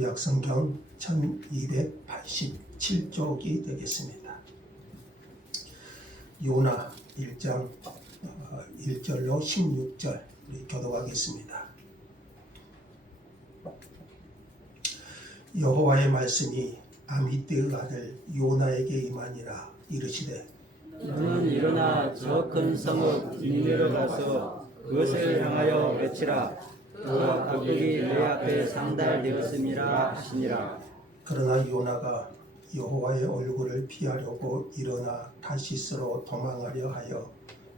구약성경 1287쪽이 되겠습니다. 요나 1장 1절로 16절 우리 교독하겠습니다. 여호와의 말씀이 아미떼의 아들 요나에게 임하니라. 이르시되 너는 일어나 저 큰 성읍 니느웨로 가서 그것을 향하여 외치라. 그와 각국이 내 앞에 상달되었음이라 하시니라. 그러나 요나가 여호와의 얼굴을 피하려고 일어나 타시스로 도망하려 하여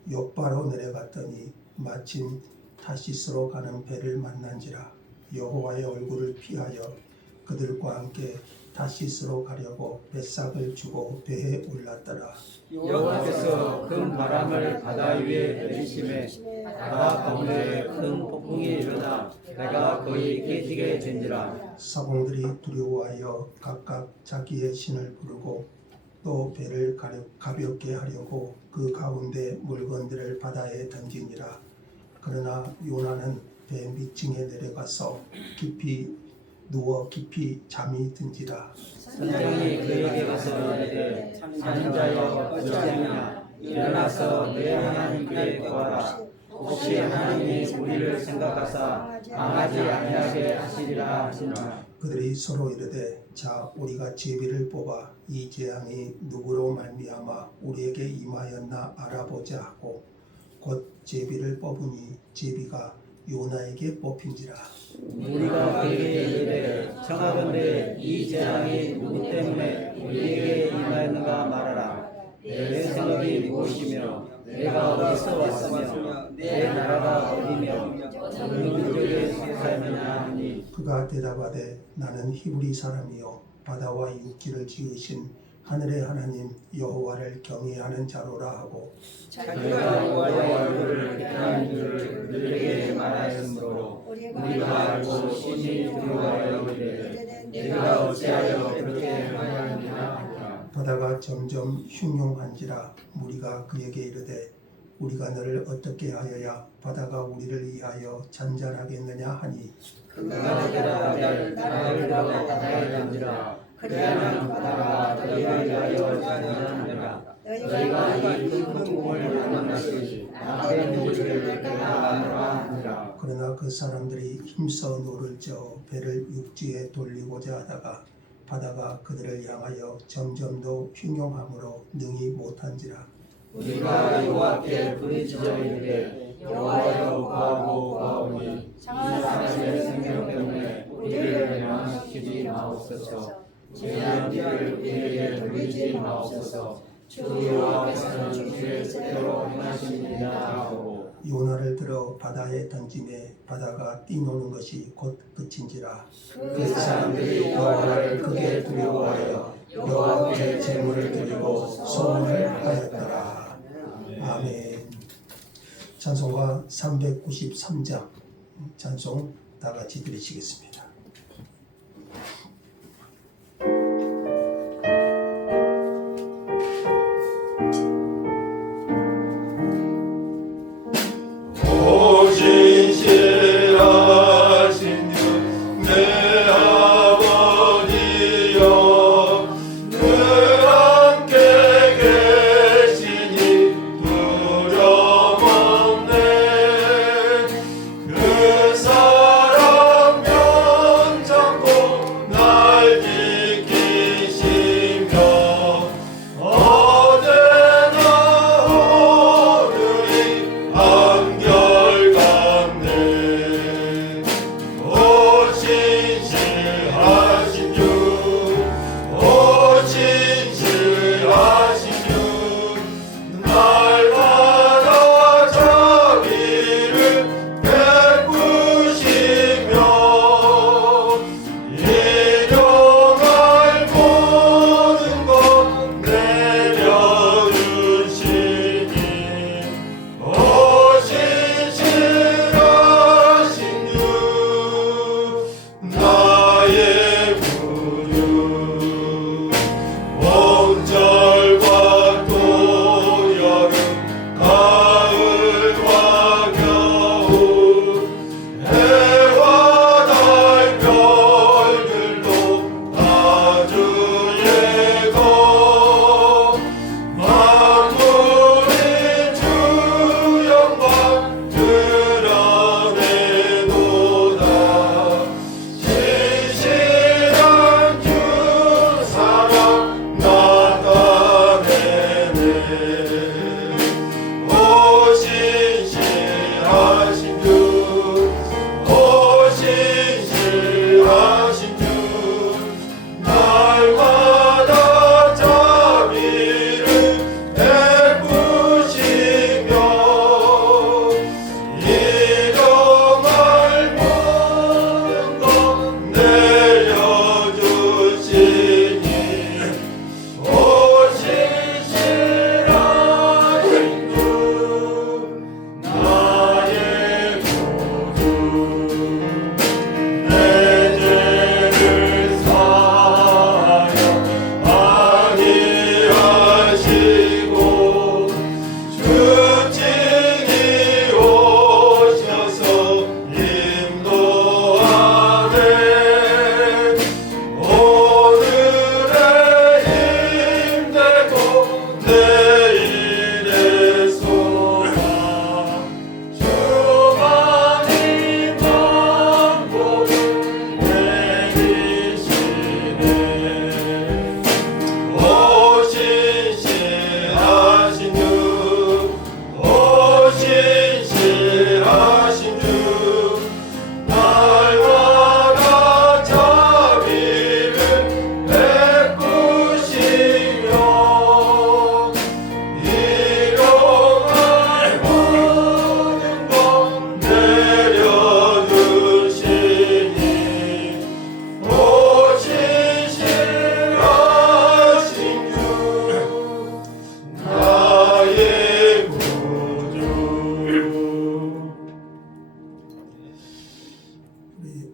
욥바로 내려갔더니 마침 타시스로 가는 배를 만난지라. 여호와의 얼굴을 피하여 그들과 함께 타시스로 가려고 뱃삭을 주고 배에 올랐더라. 여호와께서 큰 바람을 바다 위에 내리심에 바다 가운데 큰 폭풍이 일어나 배가 거의 깨지게 된지라. 사공들이 두려워하여 각각 자기의 신을 부르고 또 배를 가볍게 하려고 그 가운데 물건들을 바다에 던지니라. 그러나 요나는 배 밑층에 내려가서 누워 깊이 잠이 든지라. 선장이 그에게 가서 이르되 자는 자여 어찌하냐. 일어나서 내 하나님께 구하라. 혹시 하나님이 우리를 생각하사 망하지 아니하게 하시리라 하시나. 그들이 서로 이르되 자 우리가 제비를 뽑아 이 재앙이 누구로 말미암아 우리에게 임하였나 알아보자 하고 곧 제비를 뽑으니 제비가 요나에게 뽑힌지라. 우리가 그에게 이르되 청하건대 이 재앙이 누구 때문에 우리에게 임하였는가 말하라. 내 생각이 무엇이며 내가 어디서 왔으며 내 나라가 어디며 어느 민족에 살느냐 하니. 그가 대답하되 나는 히브리 사람이요 바다와 육지를 지으신 하늘의 하나님 여호와를 경외하는 자로라 하고 자기가 여호와의 얼굴을 피하는 줄을 그들에게 말하였으므로 우리가 알고 심히 두려워하여 이르되 내가 어찌하여 그렇게 하였느냐 하니라. 바다가 점점 흉흉한지라. 무리가 그에게 이르되 우리가 너를 어떻게 하여야 바다가 우리를 위하여 잔잔하겠느냐 하니 그가 대답하되 나를 들어 바다에 던지라. 그리하면 바다가 너희를 위하여 잔잔하리라. 너희가 이 큰 공을 만나시 나의 노를 내가 만들어 하니라. 그러나 그 사람들이 힘써 노를 저어 배를 육지에 돌리고자 하다가 바다가 그들을 향하여 점점 더 흉흉함으로 능히 못한지라. 우리가 여호와께 부르짖어 이르되 여호와여 구하고 구하오니 이 사람의 생명 때문에 우리를 멸망시키지 마옵소서. 죄한 일을 우리에게 돌리지 마옵소서. 주 여호와께서는 주의 뜻대로 행하십니다 하고. 요나를 들어 바다에 던짐에 바다가 뛰노는 것이 곧 그친지라. 그 사람들이 여호와를 크게 두려워하여 여호와께 제물을 드리고 소원을 하였더라. 아멘. 찬송가 393장 찬송 다 같이 드리시겠습니다. 그 사랑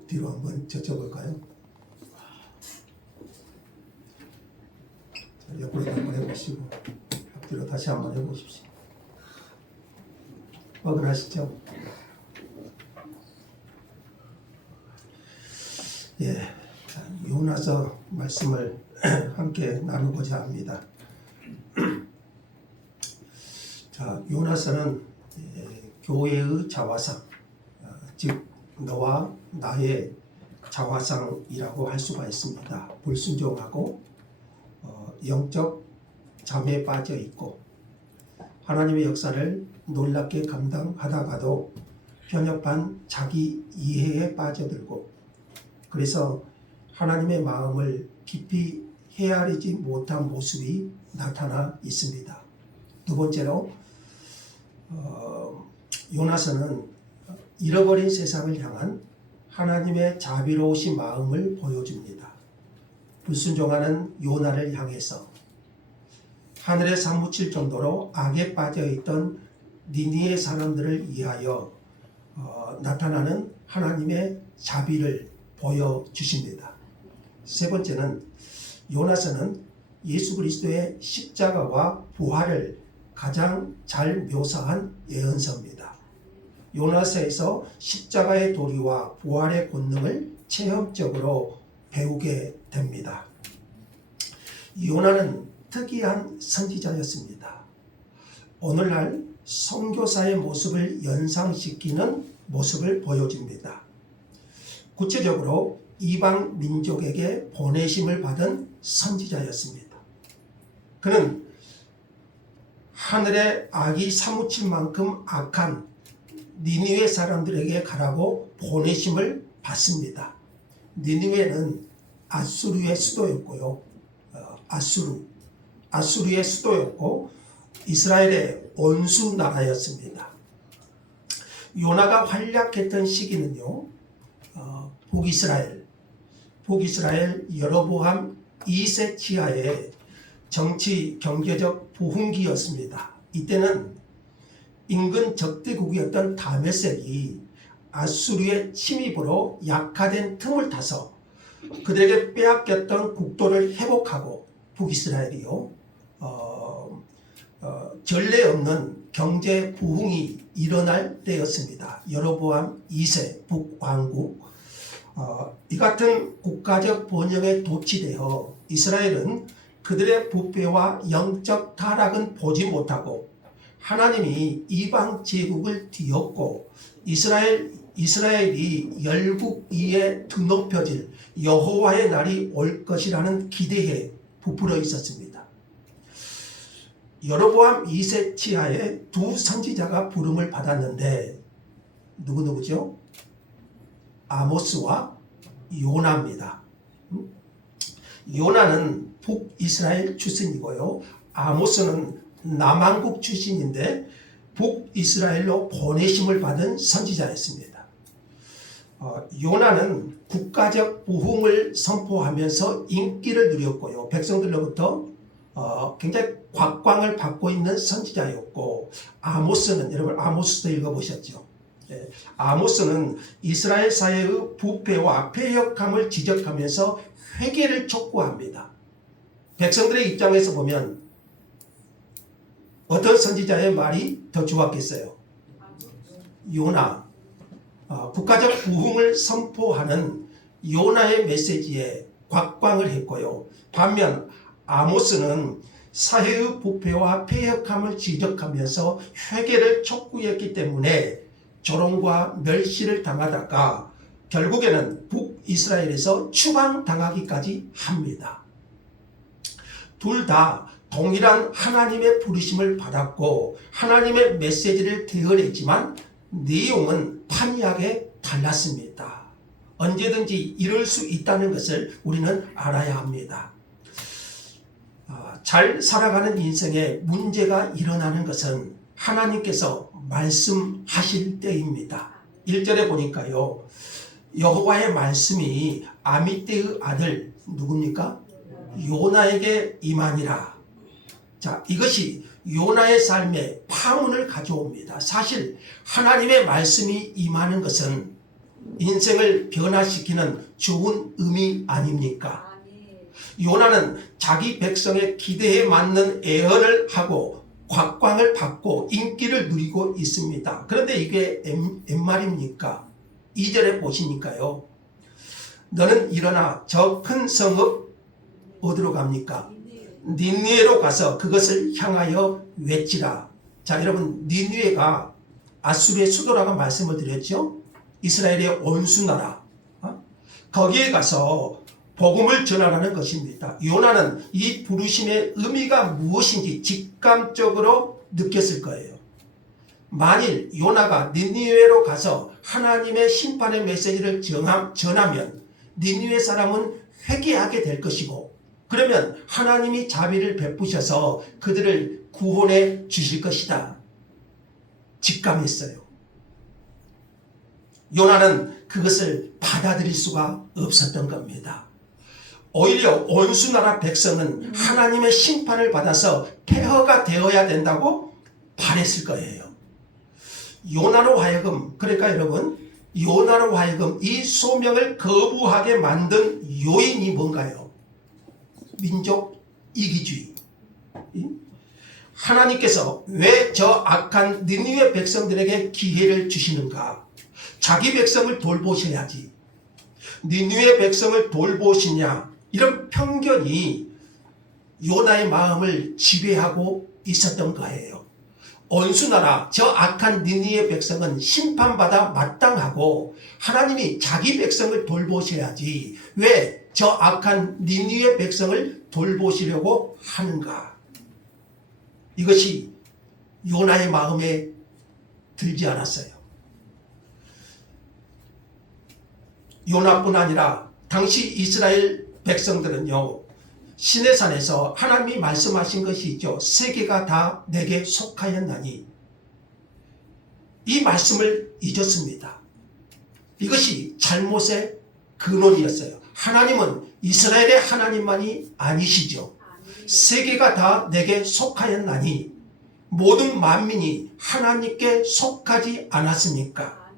뒤로 한번 젖혀볼까요? 자, 옆으로 한번 해보시고 앞뒤로 다시 한번 해보십시오. 뻐근하시죠? 예, 자, 요나서 말씀을 함께 나누고자 합니다. 자, 요나서는 교회의 자화상, 즉 너와 나의 자화상이라고 할 수가 있습니다. 불순종하고 영적 잠에 빠져 있고 하나님의 역사를 놀랍게 감당하다가도 편협한 자기 이해에 빠져들고 그래서 하나님의 마음을 깊이 헤아리지 못한 모습이 나타나 있습니다. 두 번째로 요나서는 잃어버린 세상을 향한 하나님의 자비로우신 마음을 보여줍니다. 불순종하는 요나를 향해서 하늘에 사무칠 정도로 악에 빠져있던 니니의 사람들을 위하여 나타나는 하나님의 자비를 보여주십니다. 세 번째는 요나서는 예수 그리스도의 십자가와 부활을 가장 잘 묘사한 예언서입니다. 요나서에서 십자가의 도리와 부활의 권능을 체험적으로 배우게 됩니다. 요나는 특이한 선지자였습니다. 오늘날 선교사의 모습을 연상시키는 모습을 보여줍니다. 구체적으로 이방 민족에게 보내심을 받은 선지자였습니다. 그는 하늘의 악이 사무칠 만큼 악한 니느웨 사람들에게 가라고 보내심을 받습니다. 니느웨는 아수르의 수도였고요. 아수르의 수도였고 이스라엘의 원수 나라였습니다. 요나가 활약했던 시기는요. 북이스라엘 여로보암 2세 치하의 정치 경제적 부흥기였습니다. 이때는 인근 적대국이었던 다메섹이 아수르의 침입으로 약화된 틈을 타서 그들에게 빼앗겼던 국토를 회복하고 북이스라엘이요 전례 없는 경제 부흥이 일어날 때였습니다. 여로보암 2세 북왕국 이 같은 국가적 번영에 도취되어 이스라엘은 그들의 부패와 영적 타락은 보지 못하고 하나님이 이방 제국을 뒤엎고 이스라엘이 열국 위에 드높여질 여호와의 날이 올 것이라는 기대에 부풀어 있었습니다. 여로보암 2세 치하에 두 선지자가 부름을 받았는데 누구죠? 아모스와 요나입니다. 요나는 북이스라엘 출신이고요. 아모스는 남한국 출신인데 북이스라엘로 보내심을 받은 선지자였습니다. 요나는 국가적 부흥을 선포하면서 인기를 누렸고요. 백성들로부터 굉장히 곽광을 받고 있는 선지자였고 아모스는 여러분 아모스도 읽어보셨죠? 네, 아모스는 이스라엘 사회의 부패와 패역함을 지적하면서 회개를 촉구합니다. 백성들의 입장에서 보면 어떤 선지자의 말이 더 좋았겠어요? 요나. 국가적 부흥을 선포하는 요나의 메시지에 곽광을 했고요. 반면 아모스는 사회의 부패와 패역함을 지적하면서 회개를 촉구했기 때문에 조롱과 멸시를 당하다가 결국에는 북이스라엘에서 추방당하기까지 합니다. 둘 다 동일한 하나님의 부르심을 받았고 하나님의 메시지를 대언했지만 내용은 판이하게 달랐습니다. 언제든지 이럴 수 있다는 것을 우리는 알아야 합니다. 잘 살아가는 인생에 문제가 일어나는 것은 하나님께서 말씀하실 때입니다. 1절에 보니까요. 여호와의 말씀이 아미떼의 아들 누굽니까? 요나에게 임하니라. 자, 이것이 요나의 삶에 파문을 가져옵니다. 사실 하나님의 말씀이 임하는 것은 인생을 변화시키는 좋은 의미 아닙니까? 요나는 자기 백성의 기대에 맞는 애언을 하고 곽광을 받고 인기를 누리고 있습니다. 그런데 이게 웬말입니까? 2절에 보시니까요. 너는 일어나 저 큰 성읍 어디로 갑니까? 니느웨로 가서 그것을 향하여 외치라. 자, 여러분, 니느웨가 아수르의 수도라고 말씀을 드렸죠? 이스라엘의 원수나라. 거기에 가서 복음을 전하라는 것입니다. 요나는 이 부르심의 의미가 무엇인지 직감적으로 느꼈을 거예요. 만일 요나가 니느웨로 가서 하나님의 심판의 메시지를 전하면 니느웨 사람은 회개하게 될 것이고, 그러면 하나님이 자비를 베푸셔서 그들을 구원해 주실 것이다. 직감했어요. 요나는 그것을 받아들일 수가 없었던 겁니다. 오히려 원수나라 백성은 하나님의 심판을 받아서 폐허가 되어야 된다고 바랬을 거예요. 요나로 하여금, 그러니까 여러분, 요나로 하여금 이 소명을 거부하게 만든 요인이 뭔가요? 민족 이기주의. 하나님께서 왜 저 악한 니느웨 백성들에게 기회를 주시는가? 자기 백성을 돌보셔야지. 니느웨 백성을 돌보시냐? 이런 편견이 요나의 마음을 지배하고 있었던 거예요. 원수나라 저 악한 니느웨 백성은 심판받아 마땅하고 하나님이 자기 백성을 돌보셔야지 왜 저 악한 니느웨 백성을 돌보시려고 하는가? 이것이 요나의 마음에 들지 않았어요. 요나뿐 아니라 당시 이스라엘 백성들은요, 시내산에서 하나님이 말씀하신 것이 있죠. 세계가 다 내게 속하였나니, 이 말씀을 잊었습니다. 이것이 잘못의 근원이었어요. 하나님은 이스라엘의 하나님만이 아니시죠. 세계가 다 내게 속하였나니, 모든 만민이 하나님께 속하지 않았습니까?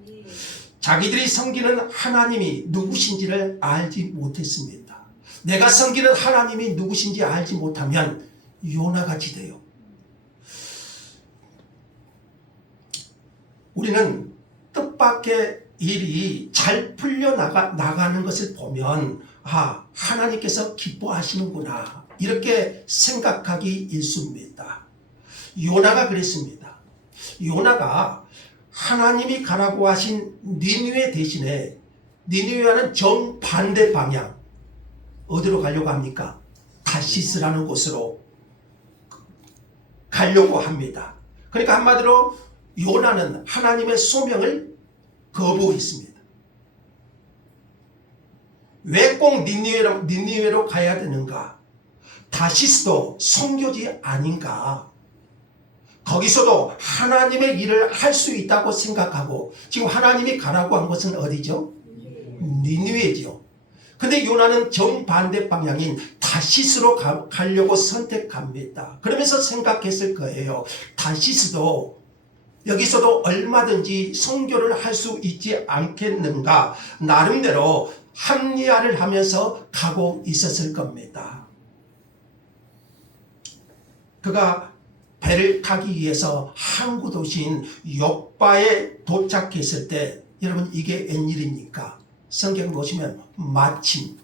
자기들이 섬기는 하나님이 누구신지를 알지 못했습니다. 내가 섬기는 하나님이 누구신지 알지 못하면 요나같이 돼요. 우리는 뜻밖의 일이 잘 풀려나가는 것을 보면 하나님께서 기뻐하시는구나 이렇게 생각하기 일쑤입니다. 요나가 그랬습니다. 요나가 하나님이 가라고 하신 니느웨 대신에 니느웨와는 정반대 방향 어디로 가려고 합니까? 다시스라는 곳으로 가려고 합니다. 그러니까 한마디로 요나는 하나님의 소명을 거부했습니다. 왜 꼭 니느웨로 가야 되는가? 다시스도 선교지 아닌가? 거기서도 하나님의 일을 할 수 있다고 생각하고 지금 하나님이 가라고 한 것은 어디죠? 니느웨죠. 근데 요나는 정반대 방향인 다시스로 가려고 선택합니다. 그러면서 생각했을 거예요. 다시스도 여기서도 얼마든지 선교를 할 수 있지 않겠는가? 나름대로 합리화를 하면서 가고 있었을 겁니다. 그가 배를 타기 위해서 항구 도시인 욥바에 도착했을 때 여러분 이게 웬일입니까? 성경 보시면 마침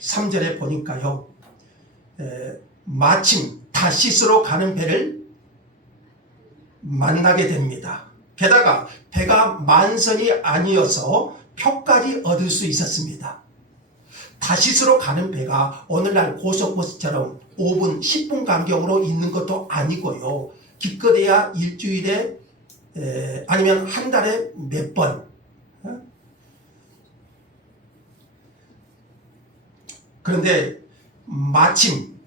3절에 보니까요. 마침 다시스로 가는 배를 만나게 됩니다. 게다가 배가 만선이 아니어서 표까지 얻을 수 있었습니다. 다시스로 가는 배가 오늘날 고속버스처럼 5분, 10분 간격으로 있는 것도 아니고요. 기껏해야 일주일에 아니면 한 달에 몇 번. 그런데 마침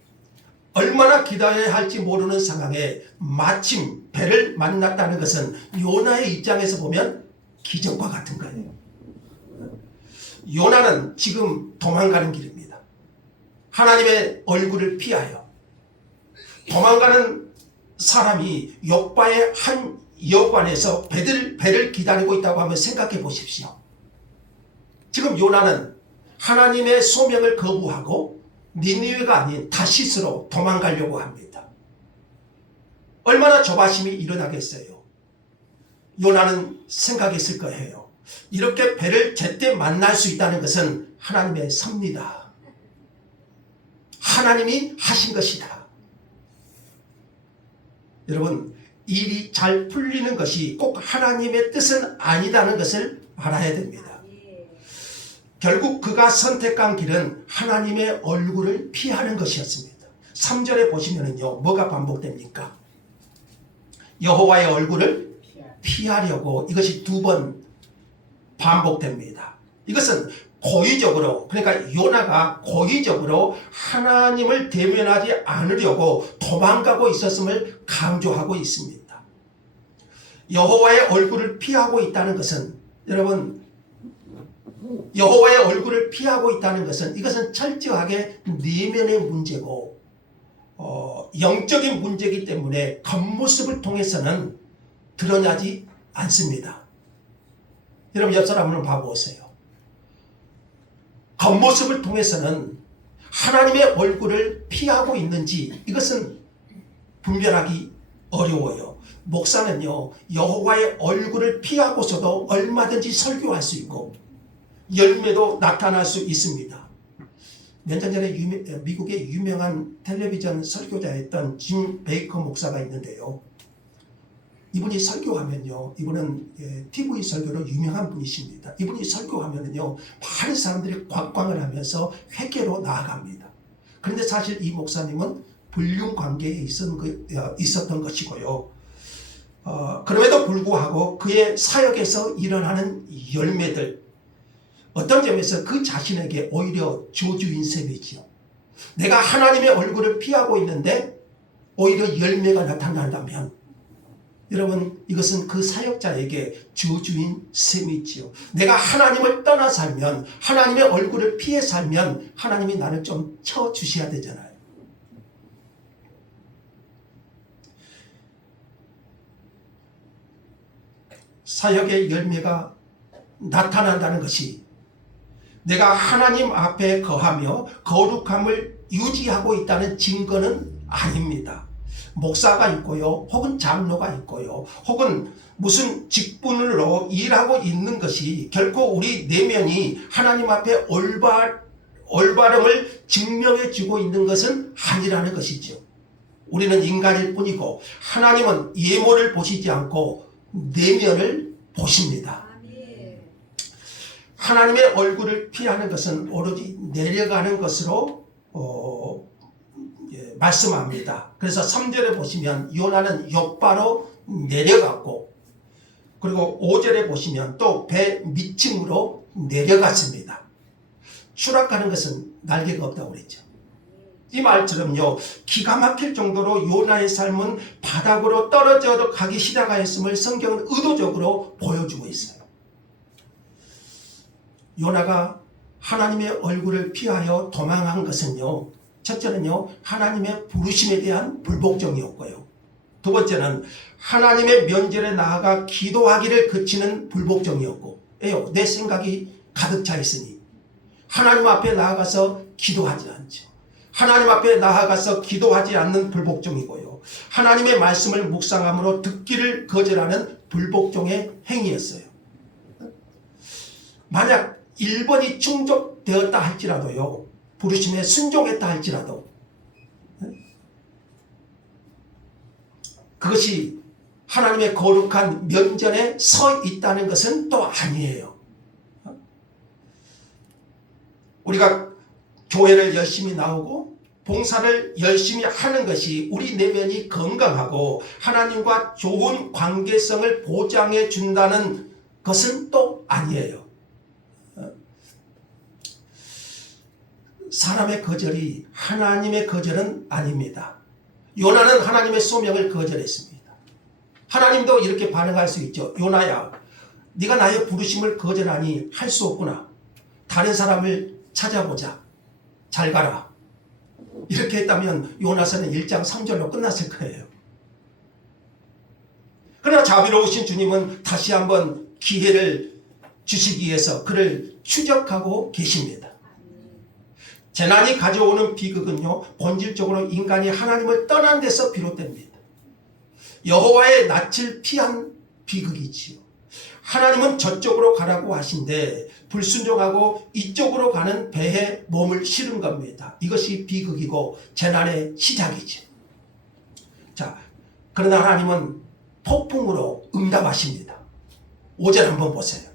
얼마나 기다려야 할지 모르는 상황에 마침 배를 만났다는 것은 요나의 입장에서 보면 기적과 같은 거예요. 요나는 지금 도망가는 길입니다. 하나님의 얼굴을 피하여 도망가는 사람이 욥바의 한 여관에서 배를 기다리고 있다고 하면 생각해 보십시오. 지금 요나는 하나님의 소명을 거부하고 니느웨가 아닌 다시스로 도망가려고 합니다. 얼마나 조바심이 일어나겠어요. 요나는 생각했을 거예요. 이렇게 배를 제때 만날 수 있다는 것은 하나님의 섭니다. 하나님이 하신 것이다. 여러분, 일이 잘 풀리는 것이 꼭 하나님의 뜻은 아니다는 것을 알아야 됩니다. 결국 그가 선택한 길은 하나님의 얼굴을 피하는 것이었습니다. 3절에 보시면은요, 뭐가 반복됩니까? 여호와의 얼굴을 피하려고, 이것이 2번 반복됩니다. 이것은 고의적으로, 그러니까 요나가 고의적으로 하나님을 대면하지 않으려고 도망가고 있었음을 강조하고 있습니다. 여호와의 얼굴을 피하고 있다는 것은, 여러분, 여호와의 얼굴을 피하고 있다는 것은, 이것은 철저하게 내면의 문제고 영적인 문제이기 때문에 겉모습을 통해서는 드러나지 않습니다. 여러분, 옆 사람 한번 봐보세요. 겉모습을 통해서는 하나님의 얼굴을 피하고 있는지 이것은 분별하기 어려워요. 목사는요, 여호와의 얼굴을 피하고서도 얼마든지 설교할 수 있고 열매도 나타날 수 있습니다. 몇 년 전에 미국의 유명한 텔레비전 설교자였던 짐 베이커 목사가 있는데요. 이분이 설교하면요, 이분은 TV 설교로 유명한 분이십니다. 이분이 설교하면요, 많은 사람들이 곽광을 하면서 회개로 나아갑니다. 그런데 사실 이 목사님은 불륜 관계에 있었던 것이고요. 그럼에도 불구하고 그의 사역에서 일어나는 열매들, 어떤 점에서 그 자신에게 오히려 저주인 셈이지요. 내가 하나님의 얼굴을 피하고 있는데 오히려 열매가 나타난다면, 여러분, 이것은 그 사역자에게 저주인 셈이지요. 내가 하나님을 떠나 살면, 하나님의 얼굴을 피해 살면 하나님이 나를 좀 쳐주셔야 되잖아요. 사역의 열매가 나타난다는 것이 내가 하나님 앞에 거하며 거룩함을 유지하고 있다는 증거는 아닙니다. 목사가 있고요, 혹은 장로가 있고요, 혹은 무슨 직분으로 일하고 있는 것이 결코 우리 내면이 하나님 앞에 올바름을 증명해 주고 있는 것은 아니라는 것이죠. 우리는 인간일 뿐이고 하나님은 예모를 보시지 않고 내면을 보십니다. 하나님의 얼굴을 피하는 것은 오로지 내려가는 것으로 말씀합니다. 그래서 3절에 보시면 요나는 욥바로 내려갔고, 그리고 5절에 보시면 또 배 밑층으로 내려갔습니다. 추락하는 것은 날개가 없다고 그랬죠. 이 말처럼요, 기가 막힐 정도로 요나의 삶은 바닥으로 떨어져 가기 시작하였음을 성경은 의도적으로 보여주고 있어요. 요나가 하나님의 얼굴을 피하여 도망한 것은요, 첫째는요, 하나님의 부르심에 대한 불복종이었고요. 두 번째는 하나님의 면전에 나아가 기도하기를 그치는 불복종이었고, 내 생각이 가득 차 있으니 하나님 앞에 나아가서 기도하지 않죠. 하나님 앞에 나아가서 기도하지 않는 불복종이고요. 하나님의 말씀을 묵상함으로 듣기를 거절하는 불복종의 행위였어요. 만약 1번이 충족되었다 할지라도요, 부르심에 순종했다 할지라도 그것이 하나님의 거룩한 면전에 서 있다는 것은 또 아니에요. 우리가 교회를 열심히 나오고 봉사를 열심히 하는 것이 우리 내면이 건강하고 하나님과 좋은 관계성을 보장해 준다는 것은 또 아니에요. 사람의 거절이 하나님의 거절은 아닙니다. 요나는 하나님의 소명을 거절했습니다. 하나님도 이렇게 반응할 수 있죠. 요나야, 네가 나의 부르심을 거절하니 할 수 없구나. 다른 사람을 찾아보자. 잘 가라. 이렇게 했다면 요나서는 1장 3절로 끝났을 거예요. 그러나 자비로우신 주님은 다시 한번 기회를 주시기 위해서 그를 추적하고 계십니다. 재난이 가져오는 비극은요, 본질적으로 인간이 하나님을 떠난 데서 비롯됩니다. 여호와의 낯을 피한 비극이지요. 하나님은 저쪽으로 가라고 하신데 불순종하고 이쪽으로 가는 배에 몸을 실은 겁니다. 이것이 비극이고 재난의 시작이죠. 자, 그러나 하나님은 폭풍으로 응답하십니다. 5절 한번 보세요.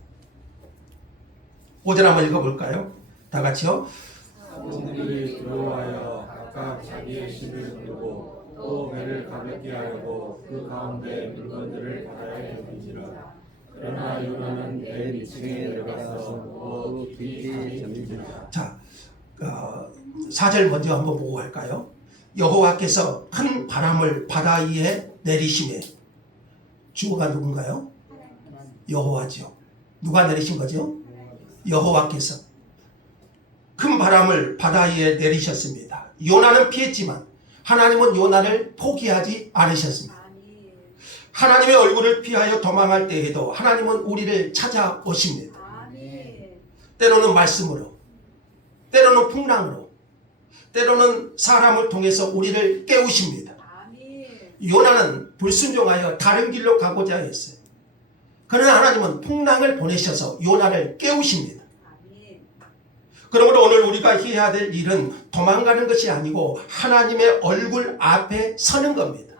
5절 한번 읽어볼까요? 다 같이요. 사람들이 두려워하여 각각 자기의 신을 부르고 또 배를 가볍게 하려고 그 가운데 물건들을 받아야 여긴지라. 그러나 요나는 배 밑층에 내려가서 그 깊이 잠기니라. 자, 4절 먼저 한번 보고 갈까요? 여호와께서 큰 바람을 바다 위에 내리시매. 주어가 누군가요? 여호와죠. 누가 내리신 거죠? 여호와께서 큰 바람을 바다 위에 내리셨습니다. 요나는 피했지만 하나님은 요나를 포기하지 않으셨습니다. 하나님의 얼굴을 피하여 도망할 때에도 하나님은 우리를 찾아오십니다. 때로는 말씀으로, 때로는 풍랑으로, 때로는 사람을 통해서 우리를 깨우십니다. 요나는 불순종하여 다른 길로 가고자 했어요. 그러나 하나님은 풍랑을 보내셔서 요나를 깨우십니다. 그러므로 오늘 우리가 해야 될 일은 도망가는 것이 아니고 하나님의 얼굴 앞에 서는 겁니다.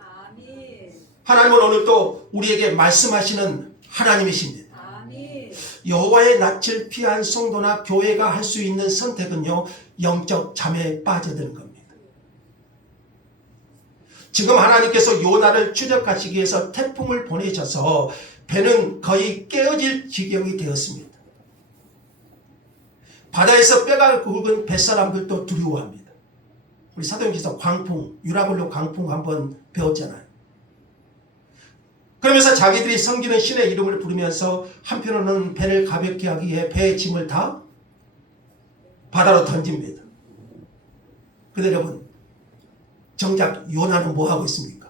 하나님은 오늘 또 우리에게 말씀하시는 하나님이십니다. 여호와의 낯을 피한 성도나 교회가 할 수 있는 선택은요, 영적 잠에 빠져드는 겁니다. 지금 하나님께서 요나를 추적하시기 위해서 태풍을 보내셔서 배는 거의 깨어질 지경이 되었습니다. 바다에서 뼈가 굵은 뱃사람들도 두려워합니다. 우리 사도행전에서 광풍, 유라굴로 광풍 한번 배웠잖아요. 그러면서 자기들이 섬기는 신의 이름을 부르면서 한편으로는 배를 가볍게 하기 위해 배의 짐을 다 바다로 던집니다. 그런데 여러분, 정작 요나는 뭐 하고 있습니까?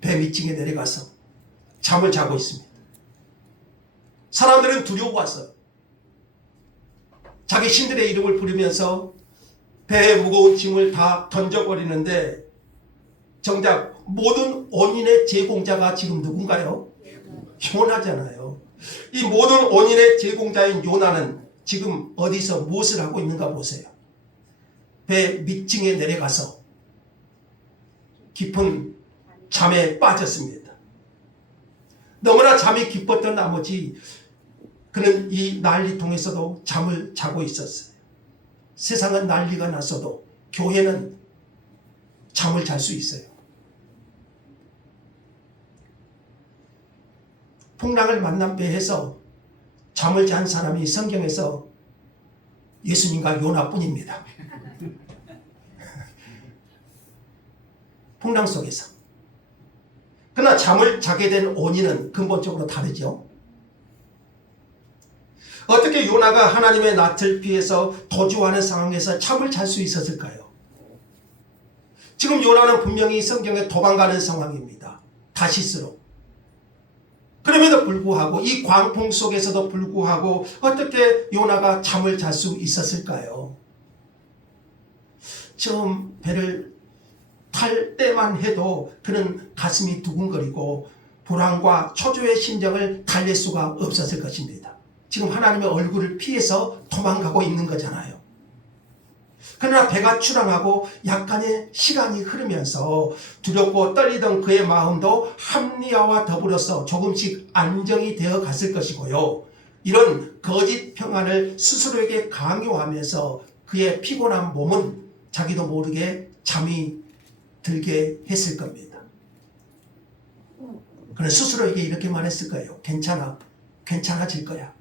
배 밑층에 내려가서 잠을 자고 있습니다. 사람들은 두려워왔어요. 자기 신들의 이름을 부르면서 배에 무거운 짐을 다 던져버리는데 정작 모든 원인의 제공자가 지금 누군가요? 요나잖아요. 이 모든 원인의 제공자인 요나는 지금 어디서 무엇을 하고 있는가 보세요. 배 밑층에 내려가서 깊은 잠에 빠졌습니다. 너무나 잠이 깊었던 나머지 그는 이 난리통에서도 잠을 자고 있었어요. 세상은 난리가 났어도 교회는 잠을 잘 수 있어요. 풍랑을 만난 배에서 잠을 잔 사람이 성경에서 예수님과 요나뿐입니다. 풍랑 속에서. 그러나 잠을 자게 된 원인은 근본적으로 다르죠. 어떻게 요나가 하나님의 낯을 피해서 도주하는 상황에서 잠을 잘 수 있었을까요? 지금 요나는 분명히 성경에 도망가는 상황입니다. 다시스로. 그럼에도 불구하고 이 광풍 속에서도 불구하고 어떻게 요나가 잠을 잘 수 있었을까요? 처음 배를 탈 때만 해도 그는 가슴이 두근거리고 불안과 초조의 심정을 달랠 수가 없었을 것입니다. 지금 하나님의 얼굴을 피해서 도망가고 있는 거잖아요. 그러나 배가 출항하고 약간의 시간이 흐르면서 두렵고 떨리던 그의 마음도 합리화와 더불어서 조금씩 안정이 되어 갔을 것이고요. 이런 거짓 평안을 스스로에게 강요하면서 그의 피곤한 몸은 자기도 모르게 잠이 들게 했을 겁니다. 그는 스스로에게 이렇게 말했을 거예요. 괜찮아. 괜찮아질 거야.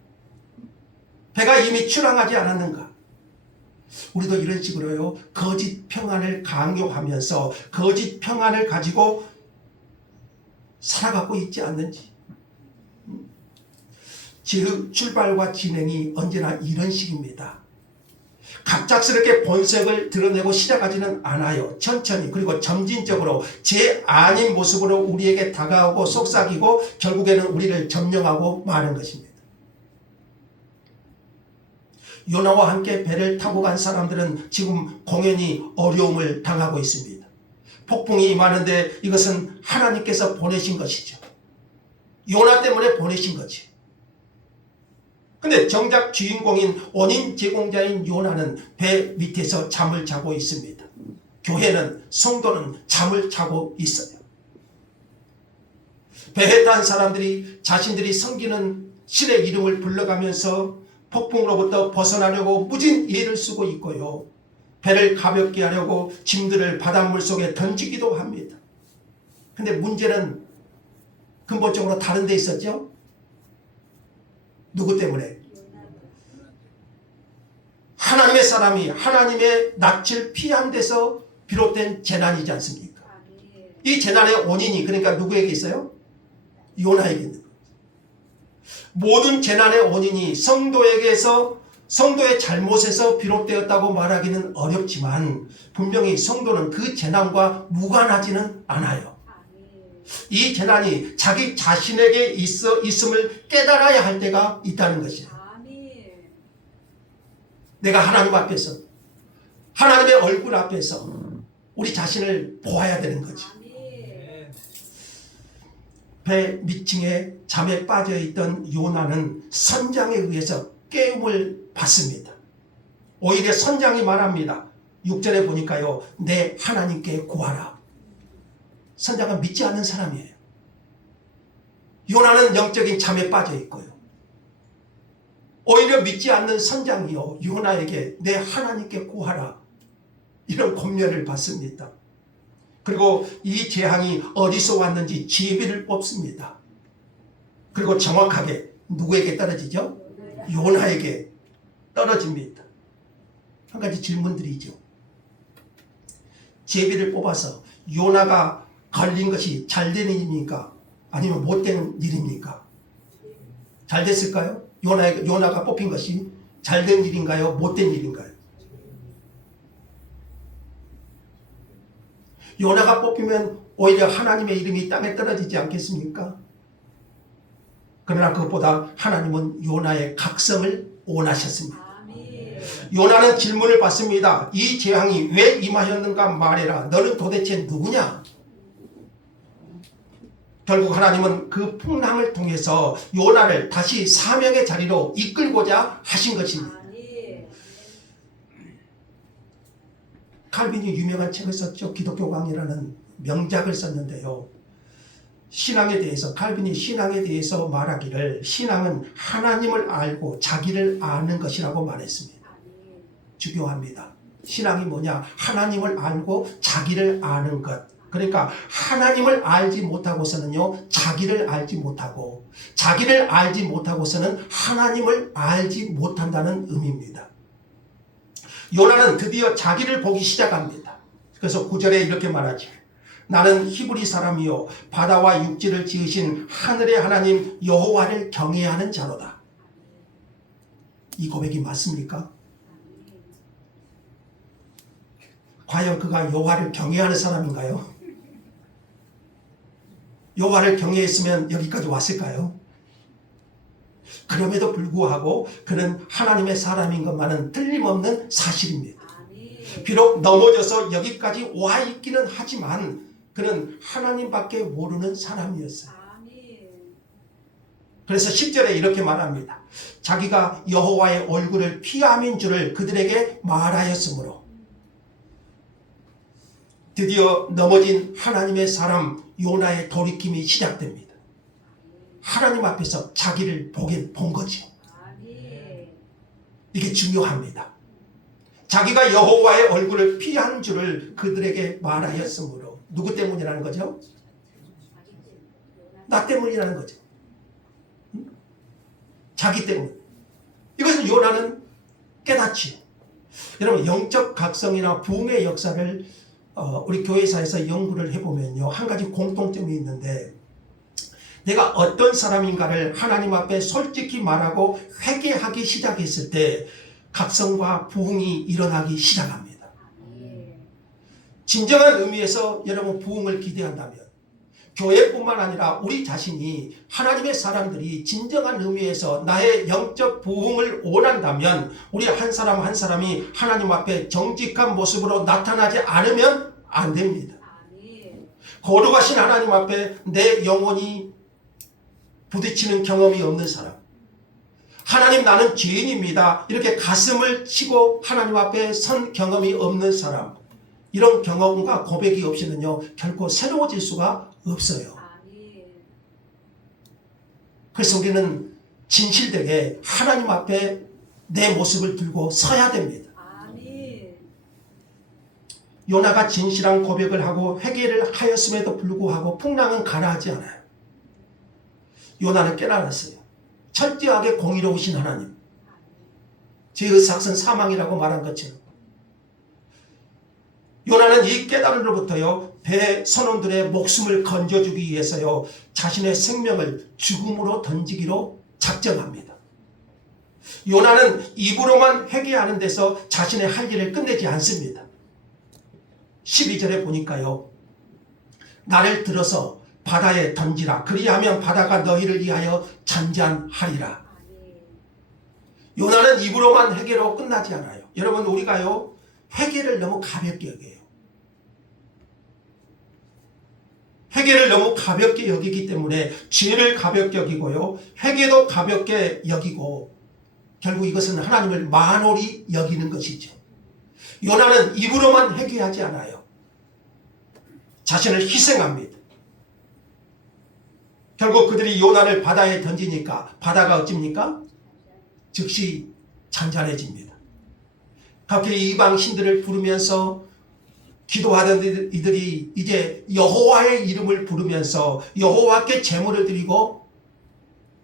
배가 이미 출항하지 않았는가? 우리도 이런 식으로요, 거짓 평안을 강요하면서 거짓 평안을 가지고 살아가고 있지 않는지. 출발과 진행이 언제나 이런 식입니다. 갑작스럽게 본색을 드러내고 시작하지는 않아요. 천천히 그리고 점진적으로 제 아닌 모습으로 우리에게 다가오고 속삭이고 결국에는 우리를 점령하고 마는 것입니다. 요나와 함께 배를 타고 간 사람들은 지금 공연히 어려움을 당하고 있습니다. 폭풍이 임하는데 이것은 하나님께서 보내신 것이죠. 요나 때문에 보내신 거지. 근데 정작 주인공인 원인 제공자인 요나는 배 밑에서 잠을 자고 있습니다. 교회는, 성도는 잠을 자고 있어요. 배에 탄 사람들이 자신들이 섬기는 신의 이름을 불러가면서 폭풍으로부터 벗어나려고 무진 예를 쓰고 있고요. 배를 가볍게 하려고 짐들을 바닷물 속에 던지기도 합니다. 근데 문제는 근본적으로 다른 데 있었죠? 누구 때문에? 하나님의 사람이 하나님의 낯을 피한 데서 비롯된 재난이지 않습니까? 이 재난의 원인이 그러니까 누구에게 있어요? 요나에게 있는 거예요. 모든 재난의 원인이 성도에게서 성도의 잘못에서 비롯되었다고 말하기는 어렵지만 분명히 성도는 그 재난과 무관하지는 않아요. 이 재난이 자기 자신에게 있음을 깨달아야 할 때가 있다는 것이에요. 내가 하나님 앞에서 하나님의 얼굴 앞에서 우리 자신을 보아야 되는 거죠. 배 밑층에 잠에 빠져있던 요나는 선장에 의해서 깨움을 받습니다. 오히려 선장이 말합니다. 6절에 보니까요. 내 하나님께 구하라. 선장은 믿지 않는 사람이에요. 요나는 영적인 잠에 빠져 있고요. 오히려 믿지 않는 선장이요. 요나에게 내 하나님께 구하라. 이런 권면을 받습니다. 그리고 이 재앙이 어디서 왔는지 제비를 뽑습니다. 그리고 정확하게 누구에게 떨어지죠? 요나에게 떨어집니다. 한 가지 질문들이죠. 제비를 뽑아서 요나가 걸린 것이 잘 되는 일입니까? 아니면 못 되는 일입니까? 잘 됐을까요? 요나가 뽑힌 것이 잘 된 일인가요? 못 된 일인가요? 요나가 뽑히면 오히려 하나님의 이름이 땅에 떨어지지 않겠습니까? 그러나 그것보다 하나님은 요나의 각성을 원하셨습니다. 요나는 질문을 받습니다. 이 재앙이 왜 임하였는가 말해라. 너는 도대체 누구냐? 결국 하나님은 그 풍랑을 통해서 요나를 다시 사명의 자리로 이끌고자 하신 것입니다. 칼빈이 유명한 책을 썼죠. 기독교 강이라는 명작을 썼는데요. 신앙에 대해서 칼빈이 신앙에 대해서 말하기를 신앙은 하나님을 알고 자기를 아는 것이라고 말했습니다. 중요합니다. 신앙이 뭐냐? 하나님을 알고 자기를 아는 것. 그러니까 하나님을 알지 못하고서는요 자기를 알지 못하고 자기를 알지 못하고서는 하나님을 알지 못한다는 의미입니다. 요나는 드디어 자기를 보기 시작합니다. 그래서 9절에 이렇게 말하죠. 나는 히브리 사람이요 바다와 육지를 지으신 하늘의 하나님 여호와를 경외하는 자로다. 이 고백이 맞습니까? 과연 그가 여호와를 경외하는 사람인가요? 여호와를 경외했으면 여기까지 왔을까요? 그럼에도 불구하고 그는 하나님의 사람인 것만은 틀림없는 사실입니다. 비록 넘어져서 여기까지 와 있기는 하지만 그는 하나님밖에 모르는 사람이었어요. 그래서 10절에 이렇게 말합니다. 자기가 여호와의 얼굴을 피함인 줄을 그들에게 말하였으므로 드디어 넘어진 하나님의 사람 요나의 돌이킴이 시작됩니다. 하나님 앞에서 자기를 본 거죠. 이게 중요합니다. 자기가 여호와의 얼굴을 피한 줄을 그들에게 말하였으므로 누구 때문이라는 거죠? 나 때문이라는 거죠. 자기 때문. 이것을 요나는 깨닫지요. 여러분 영적 각성이나 부흥의 역사를 우리 교회사에서 연구를 해보면요 한 가지 공통점이 있는데 내가 어떤 사람인가를 하나님 앞에 솔직히 말하고 회개하기 시작했을 때 각성과 부흥이 일어나기 시작합니다. 진정한 의미에서 여러분 부흥을 기대한다면 교회뿐만 아니라 우리 자신이 하나님의 사람들이 진정한 의미에서 나의 영적 부흥을 원한다면 우리 한 사람 한 사람이 하나님 앞에 정직한 모습으로 나타나지 않으면 안 됩니다. 거룩하신 하나님 앞에 내 영혼이 부딪히는 경험이 없는 사람, 하나님 나는 죄인입니다 이렇게 가슴을 치고 하나님 앞에 선 경험이 없는 사람, 이런 경험과 고백이 없이는요 결코 새로워질 수가 없어요. 그래서 우리는 진실되게 하나님 앞에 내 모습을 들고 서야 됩니다. 요나가 진실한 고백을 하고 회개를 하였음에도 불구하고 풍랑은 가라앉지 않아요. 요나는 깨달았어요. 철저하게 공의로우신 하나님, 죄의 삭은 사망이라고 말한 것처럼 요나는 이 깨달음으로부터요 배 선원들의 목숨을 건져주기 위해서요 자신의 생명을 죽음으로 던지기로 작정합니다. 요나는 입으로만 회개하는 데서 자신의 할 일을 끝내지 않습니다. 12절에 보니까요 나를 들어서 바다에 던지라 그리하면 바다가 너희를 위하여 잔잔하리라. 요나는 입으로만 회개로 끝나지 않아요. 여러분 우리가요 회개를 너무 가볍게 여겨요. 회개를 너무 가볍게 여기기 때문에 죄를 가볍게 여기고요 회개도 가볍게 여기고 결국 이것은 하나님을 만홀히 여기는 것이죠. 요나는 입으로만 회개하지 않아요. 자신을 희생합니다. 결국 그들이 요나를 바다에 던지니까 바다가 어찌입니까? 즉시 잔잔해집니다. 그렇게 이방 신들을 부르면서 기도하던 이들이 이제 여호와의 이름을 부르면서 여호와께 제물을 드리고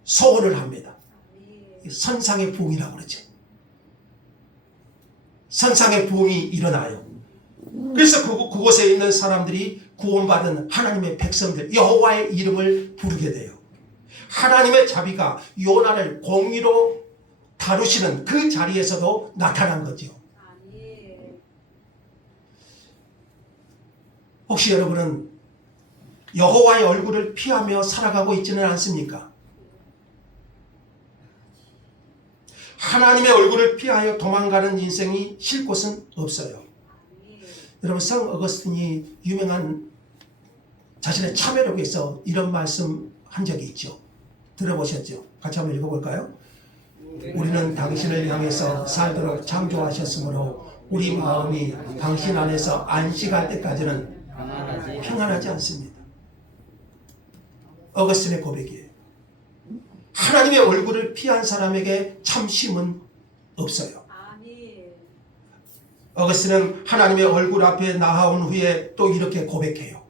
소원을 합니다. 선상의 부흥이라고 그러죠. 선상의 부흥이 일어나요. 그래서 그곳에 있는 사람들이 구원받은 하나님의 백성들 여호와의 이름을 부르게 돼요. 하나님의 자비가 요나를 공의로 다루시는 그 자리에서도 나타난 거죠. 혹시 여러분은 여호와의 얼굴을 피하며 살아가고 있지는 않습니까? 하나님의 얼굴을 피하여 도망가는 인생이 쉴 곳은 없어요. 여러분 성 어거스틴이 유명한 자신의 참회록에서 이런 말씀 한 적이 있죠. 들어보셨죠? 같이 한번 읽어볼까요? 우리는 당신을 향해서 살도록 창조하셨으므로 우리 마음이 당신 안에서 안식할 때까지는 평안하지 않습니다. 어거스틴의 고백이에요. 하나님의 얼굴을 피한 사람에게 참 쉼은 없어요. 어거스틴은 하나님의 얼굴 앞에 나아온 후에 또 이렇게 고백해요.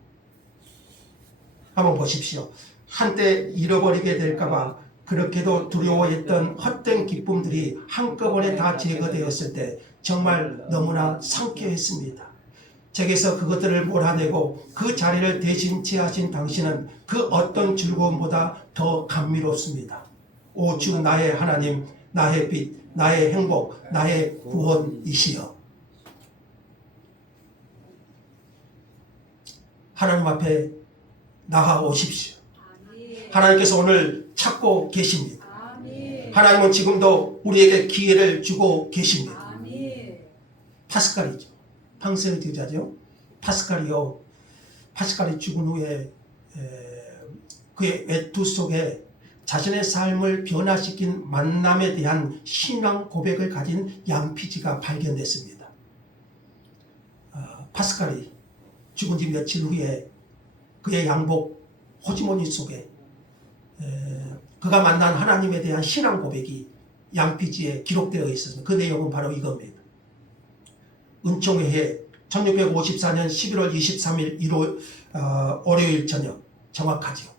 한번 보십시오. 한때 잃어버리게 될까봐 그렇게도 두려워했던 헛된 기쁨들이 한꺼번에 다 제거되었을 때 정말 너무나 상쾌했습니다. 제게서 그것들을 몰아내고 그 자리를 대신 취하신 당신은 그 어떤 즐거움보다 더 감미롭습니다. 오 주 나의 하나님, 나의 빛, 나의 행복, 나의 구원이시여. 하나님 앞에 나아오십시오. 하나님께서 오늘 찾고 계십니다. 하나님은 지금도 우리에게 기회를 주고 계십니다. 파스칼이죠. 팡세의 제자죠. 파스칼이 죽은 후에 그의 외투 속에 자신의 삶을 변화시킨 만남에 대한 신앙 고백을 가진 양피지가 발견됐습니다. 파스칼이 죽은 지 며칠 후에 그의 양복 호주머니 속에 그가 만난 하나님에 대한 신앙 고백이 양피지에 기록되어 있었습니다. 그 내용은 바로 이겁니다. 은총의 해 1654년 11월 23일 월요일 저녁 정확하죠.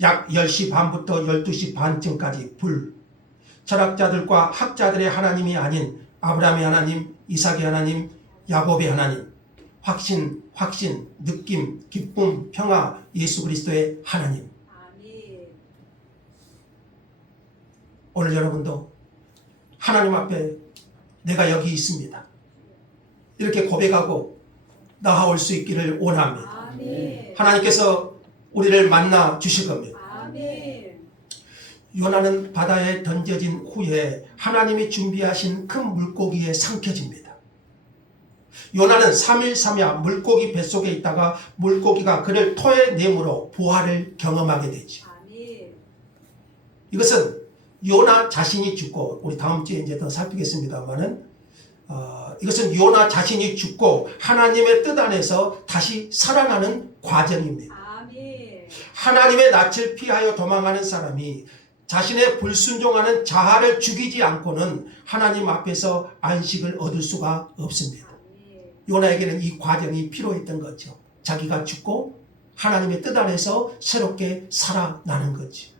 약 10시 반부터 12시 반쯤까지 철학자들과 학자들의 하나님이 아닌 아브라함의 하나님, 이삭의 하나님, 야곱의 하나님, 확신, 느낌, 기쁨, 평화, 예수 그리스도의 하나님. 오늘 여러분도 하나님 앞에 내가 여기 있습니다. 이렇게 고백하고 나아올 수 있기를 원합니다. 아멘. 하나님께서 우리를 만나 주실 겁니다. 아멘. 요나는 바다에 던져진 후에 하나님이 준비하신 큰 물고기에 삼켜집니다. 요나는 3일 3야 물고기 뱃속에 있다가 물고기가 그를 토해내므로 부활을 경험하게 되죠. 아멘. 이것은 요나 자신이 죽고, 우리 다음 주에 이제 더 살피겠습니다만은 이것은 요나 자신이 죽고 하나님의 뜻 안에서 다시 살아나는 과정입니다. 아멘. 하나님의 낯을 피하여 도망하는 사람이 자신의 불순종하는 자아를 죽이지 않고는 하나님 앞에서 안식을 얻을 수가 없습니다. 아멘. 요나에게는 이 과정이 필요했던 거죠. 자기가 죽고 하나님의 뜻 안에서 새롭게 살아나는 거죠.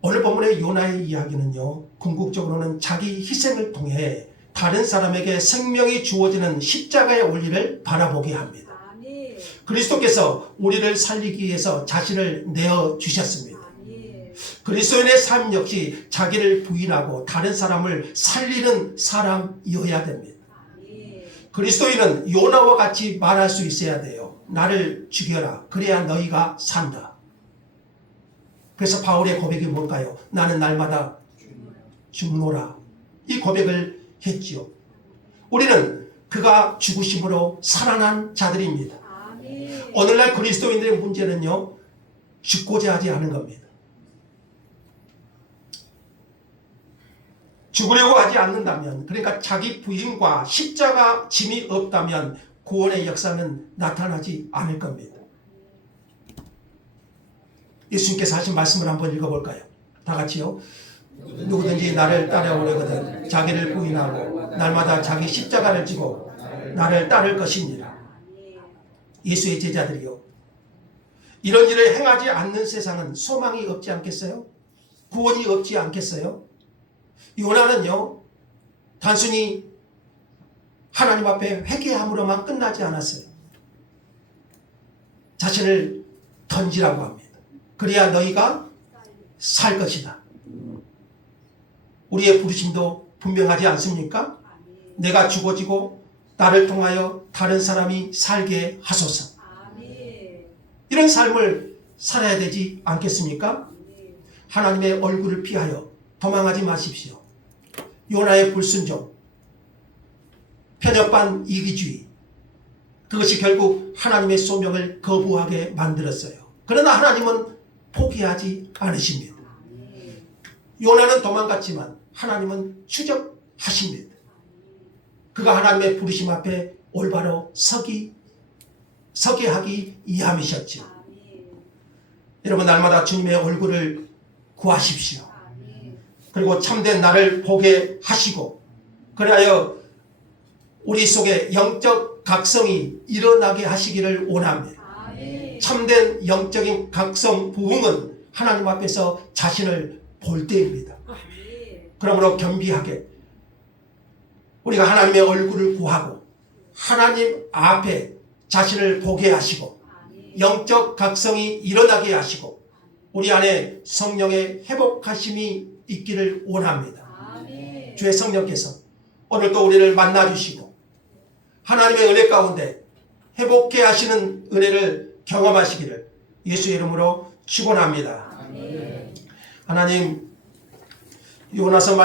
오늘 본문의 요나의 이야기는요, 궁극적으로는 자기 희생을 통해 다른 사람에게 생명이 주어지는 십자가의 원리를 바라보게 합니다. 아멘. 그리스도께서 우리를 살리기 위해서 자신을 내어주셨습니다. 아멘. 그리스도인의 삶 역시 자기를 부인하고 다른 사람을 살리는 사람이어야 됩니다. 아멘. 그리스도인은 요나와 같이 말할 수 있어야 돼요. 나를 죽여라. 그래야 너희가 산다. 그래서 바울의 고백이 뭘까요? 나는 날마다 죽노라. 이 고백을 했지요. 우리는 그가 죽으심으로 살아난 자들입니다. 아멘. 오늘날 그리스도인들의 문제는요, 죽고자 하지 않은 겁니다. 죽으려고 하지 않는다면, 그러니까 자기 부인과 십자가 짐이 없다면 구원의 역사는 나타나지 않을 겁니다. 예수님께서 하신 말씀을 한번 읽어볼까요? 다 같이요. 누구든지 나를 따라오려거든 자기를 부인하고 날마다 자기 십자가를 지고 나를 따를 것입니다. 예수의 제자들이요, 이런 일을 행하지 않는 세상은 소망이 없지 않겠어요? 구원이 없지 않겠어요? 요나는요, 단순히 하나님 앞에 회개함으로만 끝나지 않았어요. 자신을 던지라고 합니다. 그래야 너희가 살 것이다. 우리의 부르심도 분명하지 않습니까? 내가 죽어지고 나를 통하여 다른 사람이 살게 하소서. 아멘. 이런 삶을 살아야 되지 않겠습니까? 하나님의 얼굴을 피하여 도망하지 마십시오. 요나의 불순종, 편협한 이기주의, 그것이 결국 하나님의 소명을 거부하게 만들었어요. 그러나 하나님은 포기하지 않으십니다. 요나는 도망갔지만 하나님은 추적하십니다. 그가 하나님의 부르심 앞에 올바로 서게 하기 위함이셨죠. 여러분, 날마다 주님의 얼굴을 구하십시오. 그리고 참된 나를 보게 하시고, 그리하여 우리 속에 영적 각성이 일어나게 하시기를 원합니다. 참된 영적인 각성 부흥은 하나님 앞에서 자신을 볼 때입니다. 그러므로 겸비하게 우리가 하나님의 얼굴을 구하고 하나님 앞에 자신을 보게 하시고 영적 각성이 일어나게 하시고 우리 안에 성령의 회복하심이 있기를 원합니다. 주의 성령께서 오늘 또 우리를 만나주시고 하나님의 은혜 가운데 회복해 하시는 은혜를 경험하시기를 예수의 이름으로 축원합니다. 하나님, 요나서